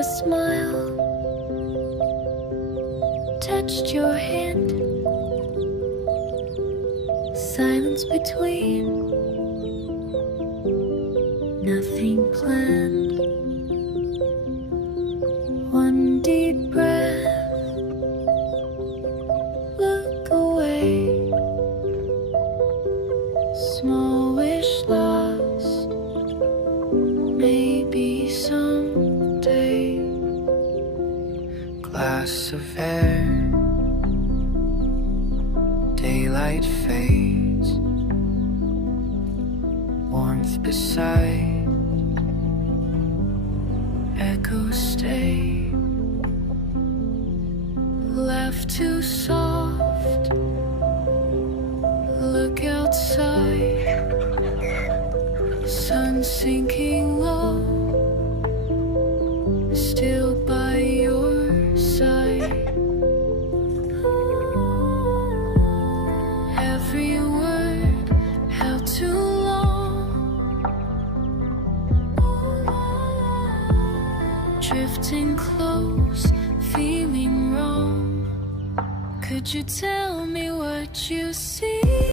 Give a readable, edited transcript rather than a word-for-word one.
a smile touched your hand. Silence between, nothing planned. One deep breath, look away. Small wish lost, maybe someday. Glass of air, daylight fades, warmth beside, Echoes stay, laugh too soft. Look outside, sun sinking low, still by your side. Every word, how too long, drifting close, feeling wrong. Could you tell me what you see?